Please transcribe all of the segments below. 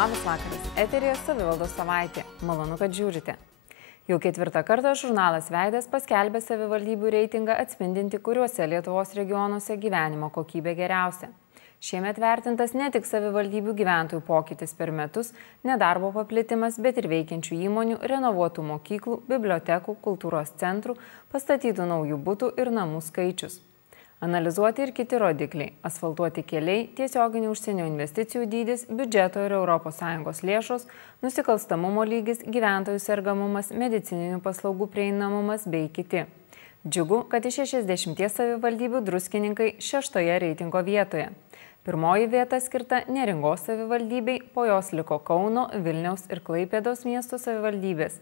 Labas vakaras, eteryje Savivaldos savaitė. Malonu, kad žiūrite. Jau 4. kartą žurnalas Veidas paskelbė savivaldybių reitingą atspindinti, kuriuose Lietuvos regionuose gyvenimo kokybė geriausia. Šiemet vertintas ne tik savivaldybių gyventojų pokytis per metus, nedarbo paplitimas, bet ir veikiančių įmonių, renovuotų mokyklų, bibliotekų, kultūros centrų, pastatytų naujų butų ir namų skaičius. Analizuoti ir kiti rodikliai – asfaltuoti keliai, tiesioginių užsienio investicijų dydis, biudžeto ir ES lėšos, nusikalstamumo lygis, gyventojų sergamumas, medicininių paslaugų prieinamumas bei kiti. Džiugu, kad iš 60 savivaldybių druskininkai 6-oje reitingo vietoje. Pirmoji vieta skirta Neringos savivaldybei, po jos liko Kauno, Vilniaus ir Klaipėdos miestų savivaldybės.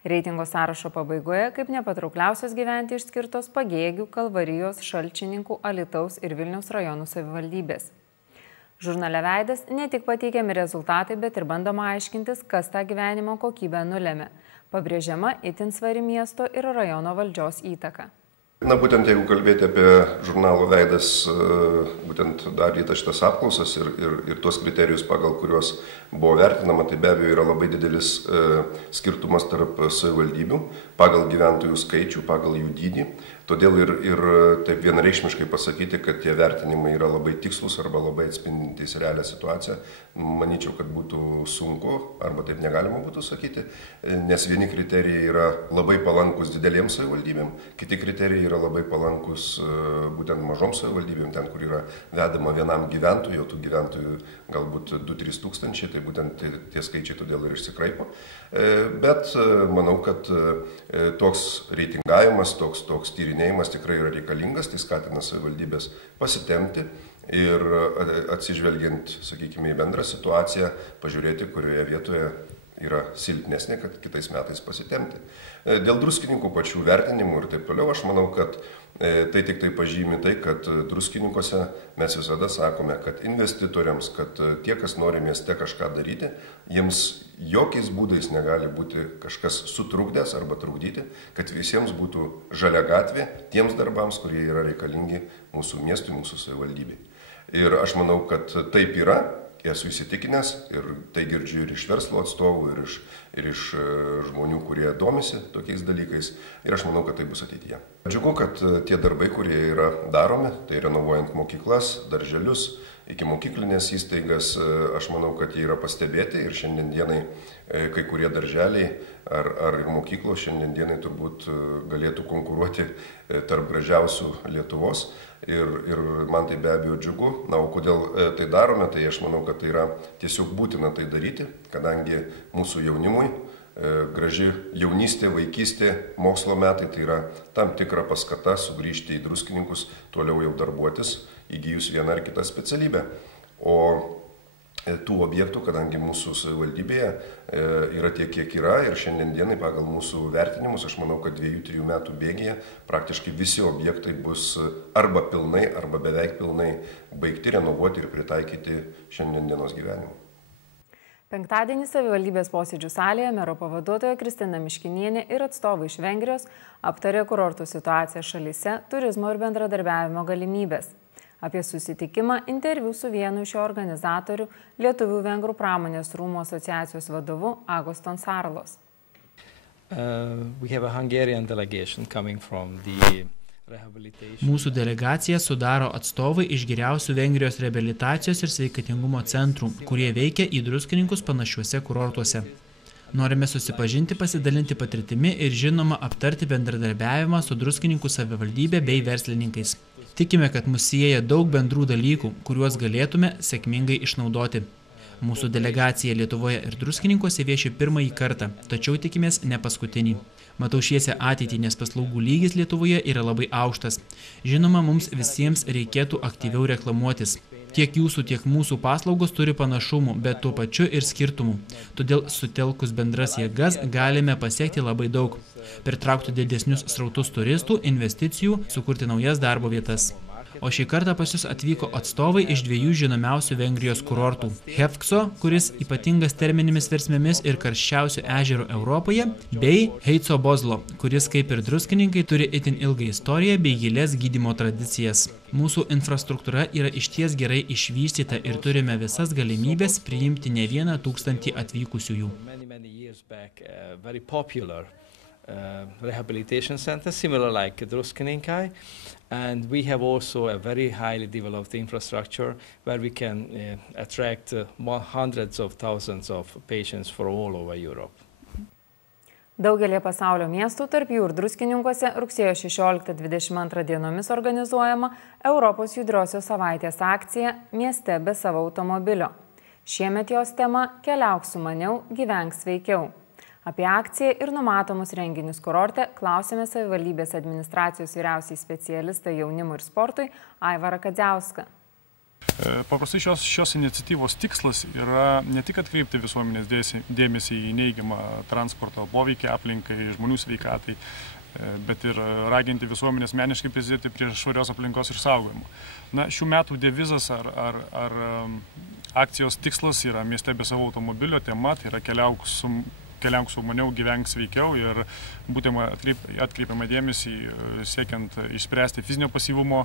Reitingo sąrašo pabaigoje kaip nepatraukliausios gyventi išskirtos Pagėgių, Kalvarijos, Šalčininkų, Alytaus ir Vilniaus rajonų savivaldybės. Žurnale Veidas ne tik pateikiami rezultatai, bet ir bandoma aiškintis, kas tą gyvenimo kokybę nulėmė. Pabrėžiama itin svari miesto ir rajono valdžios įtaka. Būtent jeigu kalbėti apie žurnalo Veidas, būtent daryti šitas apklausas ir tuos kriterijus, pagal kuriuos buvo vertinama, tai be abejo yra labai didelis skirtumas tarp savivaldybių, pagal gyventojų skaičių, pagal jų dydį. Todėl ir taip vienareikšmiškai pasakyti, kad tie vertinimai yra labai tikslus arba labai atspindintys realią situaciją, manyčiau, kad būtų sunku, arba taip negalima būtų sakyti, nes vieni kriterijai yra labai palankus didelėms savivaldybėm, kiti kriterijai yra labai palankus būtent mažoms savivaldybėm, ten, kur yra vedama vienam gyventojui, o tų gyventojų galbūt 2-3 tūkstančiai, tai būtent tie skaičiai todėl ir išsikraipo. Bet manau, kad toks reitingavimas, toks tyrinėjimas tikrai yra reikalingas, tai skatina savivaldybės pasitemti ir atsižvelgiant, sakykime, į bendrą situaciją, pažiūrėti, kurioje vietoje yra silpnesnė, kad kitais metais pasitemti. Dėl druskininkų pačių vertinimų ir taip toliau, aš manau, kad tai tik tai pažymi tai, kad druskininkuose mes visada sakome, kad investitoriams, kad tie, kas nori mieste kažką daryti, jiems jokiais būdais negali būti kažkas sutrukdęs arba trukdyti, kad visiems būtų žalia gatvė tiems darbams, kurie yra reikalingi mūsų miestui, mūsų savivaldybei. Ir aš manau, kad taip yra. Esu įsitikinęs ir tai girdžiu ir iš verslo atstovų, ir iš žmonių, kurie domisi tokiais dalykais. Ir aš manau, kad tai bus ateityje. Džiugu, kad tie darbai, kurie yra daromi, tai renovuojant mokyklas, darželius, iki mokyklinės įstaigas, aš manau, kad jie yra pastebėti ir šiandienai kai kurie darželiai ar mokyklos šiandienai turbūt galėtų konkuruoti tarp gražiausių Lietuvos. Ir man tai be abejo džiugu. Na, o kodėl tai darome, tai aš manau, kad tai yra tiesiog būtina tai daryti, kadangi mūsų jaunimui graži jaunystė, vaikystė, mokslo metai tai yra tam tikra paskata sugrįžti į druskininkus, toliau jau darbuotis, įgijus vieną ar kitą specialybę. O tų objektų, kadangi mūsų savivaldybėje yra tiek, kiek yra ir šiandienai pagal mūsų vertinimus, aš manau, kad 2-3 metų bėgyje praktiškai visi objektai bus arba pilnai, arba beveik pilnai baigti, renovuoti ir pritaikyti šiandienos gyvenimui. Penktadienį savivaldybės posėdžių salėje mero pavaduotoja Kristina Miškinienė ir atstovai iš Vengrijos aptarė kurortų situaciją šalyse, turizmo ir bendradarbiavimo galimybės. Apie susitikimą interviu su vienu iš jo organizatorių, Lietuvių vengrų pramonės rūmų asociacijos vadovu Agoston Sarlos. Mūsų delegaciją sudaro atstovai iš geriausių Vengrijos reabilitacijos ir sveikatingumo centrų, kurie veikia į druskininkus panašiuose kurortuose. Norime susipažinti, pasidalinti patirtimi ir žinoma aptarti bendradarbiavimą su druskininkų savivaldybė bei verslininkais. Tikime, kad mus sieja daug bendrų dalykų, kuriuos galėtume sėkmingai išnaudoti. Mūsų delegacija Lietuvoje ir druskininkuose vieši pirmąjį kartą, tačiau tikimės ne paskutinį. Matau šviesią ateitį, nes paslaugų lygis Lietuvoje yra labai aukštas. Žinoma, mums visiems reikėtų aktyviau reklamuotis. Tiek jūsų, tiek mūsų paslaugos turi panašumų, bet tuo pačiu ir skirtumų. Todėl sutelkus bendras jėgas galime pasiekti labai daug. Pritraukti didesnius srautus turistų, investicijų, sukurti naujas darbo vietas. o šį kartą pas jus atvyko atstovai iš 2 žinomiausių Vengrijos kurortų – Hefkso, kuris ypatingas terminimis versmėmis ir karščiausių ežerų Europoje, bei Heitsobozlo, kuris kaip ir druskininkai turi itin ilgą istoriją bei gilias gydymo tradicijas. Mūsų infrastruktūra yra išties gerai išvystyta ir turime visas galimybės priimti ne 1,000 atvykusiųjų. Rehabilitation center, similar like Druskininkai, and we have also a very highly developed infrastructure where we can attract hundreds of thousands of patients from all over Europe. Daugelį pasaulio miestų, tarp jų ir Druskininkuose, rugsėjo 16-22 dienomis organizuojama Europos judriosios savaitės akcija Mieste be savo automobilio. Šiemet jos tema Keliauk su maniau, gyvenk sveikiau. Apie akciją ir numatomus renginius kurorte klausėme savivaldybės administracijos vyriausiai specialistą jaunimui ir sportui Aivarą Kadziauską. Paprastai šios iniciatyvos tikslas yra ne tik atkreipti visuomenės dėmesį į neigiamą transporto poveikį aplinkai, žmonių sveikatai, bet ir raginti visuomenės meniškai prisidėti prie švarios aplinkos išsaugojimo. Šių metų devizas ar akcijos tikslas yra Mieste be savo automobilio tema, tai yra Keliauk su maniau, gyvenk sveikiau ir būtent atkreipiama dėmesį siekiant išspręsti fizinio pasyvumo,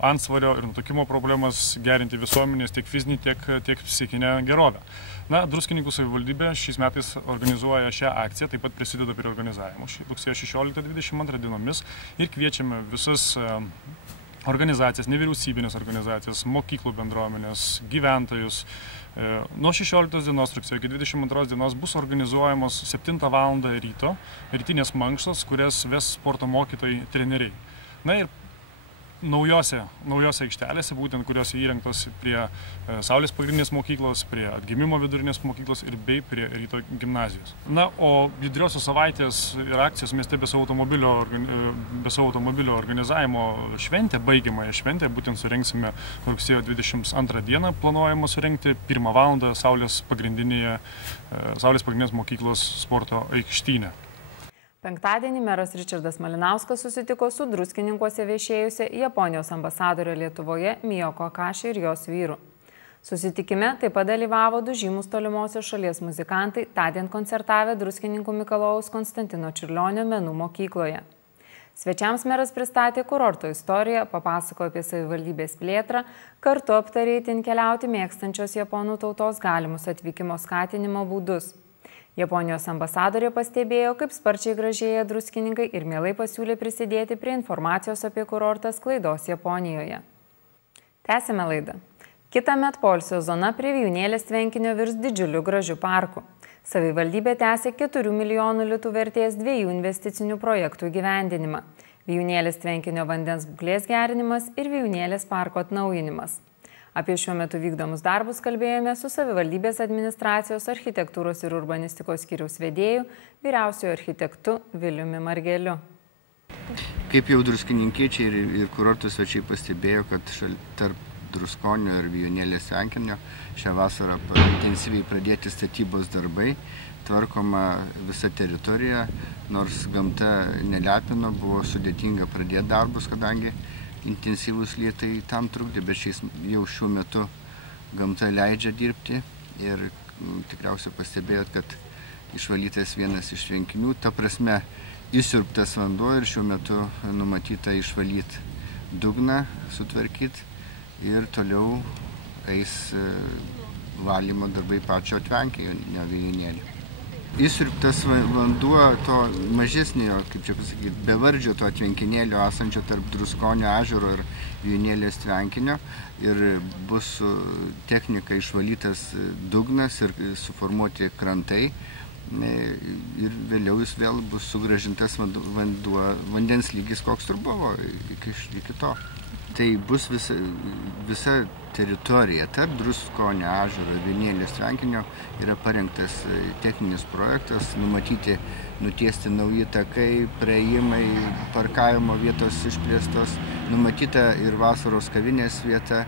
antsvario ir nutukimo problemas, gerinti visuomenės tiek fizinį, tiek psichinę gerovę. Druskininkų savivaldybė šiais metais organizuoja šią akciją, taip pat prisideda prie organizavimo. Rugsėjo 16-22 dienomis ir kviečiame visas organizacijas, nevyriausybinės organizacijas, mokyklų bendruomenės, gyventojus. Nuo 16 dienos rugsėjo iki 22 dienos bus organizuojamos 7 val. Ryto rytinės mankštos, kurias ves sporto mokytojai, treneriai. Ir naujose aikštelėse, būtent kurios įrengtos prie Saulės pagrindinės mokyklos, prie Atgimimo vidurinės mokyklos ir bei prie Ryto gimnazijos. O judriosios savaitės ir akcijos Mieste be savo automobilio organizavimo šventę, baigiamąją šventę, būtent surengsime rugsėjo 22 dieną, planuojama surengti 1 val. Saulės pagrindinės mokyklos sporto aikštyne. Penktadienį meras Ričardas Malinauskas susitiko su Druskininkuose viešėjusia Japonijos ambasadorė Lietuvoje Miyoko Akashi ir jos vyru. Susitikime taip pat dalyvavo 2 žymus tolimosios šalies muzikantai, tądien koncertavę Druskininkų Mikalojaus Konstantino Čiurlionio menų mokykloje. Svečiams meras pristatė kurorto istoriją, papasakojo apie savivaldybės plėtrą, kartu aptarė itin keliauti mėgstančios japonų tautos galimus atvykimo skatinimo būdus. Japonijos ambasadorė pastebėjo, kaip sparčiai gražėja druskininkai ir mielai pasiūlė prisidėti prie informacijos apie kurortą sklaidos Japonijoje. Tęsime laidą. Kitąmet poilsio zona prie Vijūnėlės tvenkinio virs didžiuliu gražiu parku. Savivaldybė tęsė 4 milijonų litų vertės 2 investicinių projektų įgyvendinimą – Vijūnėlės tvenkinio vandens būklės gerinimas ir Vijūnėlės parko atnaujinimas. Apie šiuo metu vykdomus darbus kalbėjome su savivaldybės administracijos architektūros ir urbanistikos skyriaus vedėju, vyriausiojo architektu Viliumi Margeliu. Kaip jau druskininkiečiai ir kurortų svečiai pastebėjo, kad tarp Druskonio ir Vijūnėlės tvenkinio šią vasarą intensyviai pradėti statybos darbai, tvarkoma visa teritorija, nors gamta nelepino, buvo sudėtinga pradėti darbus, kadangi intensyvūs lietai tam trukdė, bet jau šiuo metu gamta leidžia dirbti ir tikriausiai pastebėjot, kad išvalytas vienas iš tvenkinių, ta prasme įsiurbtas vanduo ir šiuo metu numatyta išvalyti dugną, sutvarkyti ir toliau eis valymo darbai pačio tvenkinio, ne Vijūnėlio. Įsiurbtas vanduo to mažesnio, kaip čia pasakyti, bevardžio to tvenkinėlio esančio tarp Druskonio ežero ir Vijūnėlės tvenkinio ir bus su technika išvalytas dugnas ir suformuoti krantai ir vėliau jis vėl bus sugrąžintas vandens lygis, koks ir buvo iki to. Tai bus visa teritorija tarp Druskonio ežero ir Vijūnėlės tvenkinio yra parengtas techninis projektas, nutiesti nauji takai, praėjimai, parkavimo vietos išplėstos, numatyta ir vasaros kavinės vieta,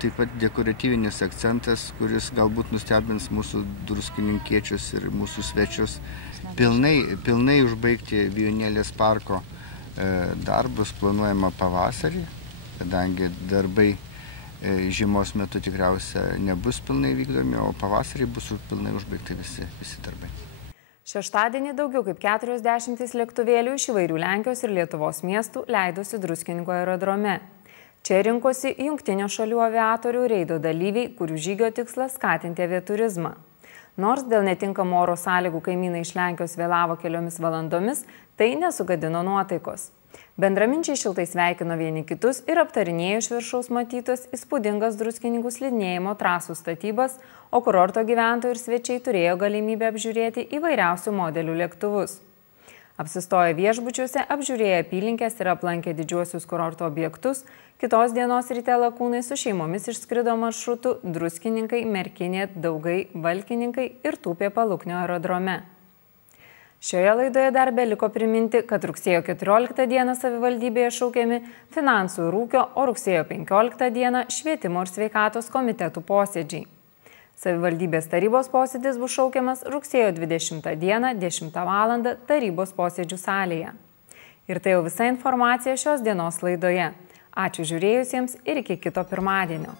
taip pat dekoratyvinis akcentas, kuris galbūt nustebins mūsų druskininkiečius ir mūsų svečius. Pilnai užbaigti Vijūnėlės parko darbus planuojama pavasarį. kadangi darbai žiemos metu tikriausia nebus pilnai vykdomi, o pavasarį bus pilnai užbaigti visi darbai. Šeštadienį daugiau kaip 40 lėktuvėlių iš įvairių Lenkijos ir Lietuvos miestų leidosi Druskininkų aerodrome. Čia rinkosi jungtinio šalių aviatorių reido dalyviai, kurių žygio tikslas skatinti aviaturizmą. Nors dėl netinkamo oro sąlygų kaimynai iš Lenkijos vėlavo keliomis valandomis, tai nesugadino nuotaikos. Bendraminčiai šiltai sveikino vieni kitus ir aptarinėjo iš viršaus matytos įspūdingas Druskininkų slidinėjimo trasų statybas, o kurorto gyventojai ir svečiai turėjo galimybę apžiūrėti įvairiausių modelių lėktuvus. Apsistoję viešbučiuose, apžiūrėję apylinkės ir aplankę didžiuosius kurorto objektus, kitos dienos ryte lakūnai su šeimomis išskrido maršrutu Druskininkai, Merkinė, Daugai, Valkininkai ir tūpė Paluknio aerodrome. Šioje laidoje dar beliko priminti, kad rugsėjo 14 dieną savivaldybėje šaukiami finansų ir ūkio, o rugsėjo 15 dieną švietimo ir sveikatos komitetų posėdžiai. Savivaldybės tarybos posėdis bus šaukiamas rugsėjo 20 dieną 10 val. Tarybos posėdžių salėje. Ir tai jau visa informacija šios dienos laidoje. Ačiū žiūrėjusiems ir iki kito pirmadienio.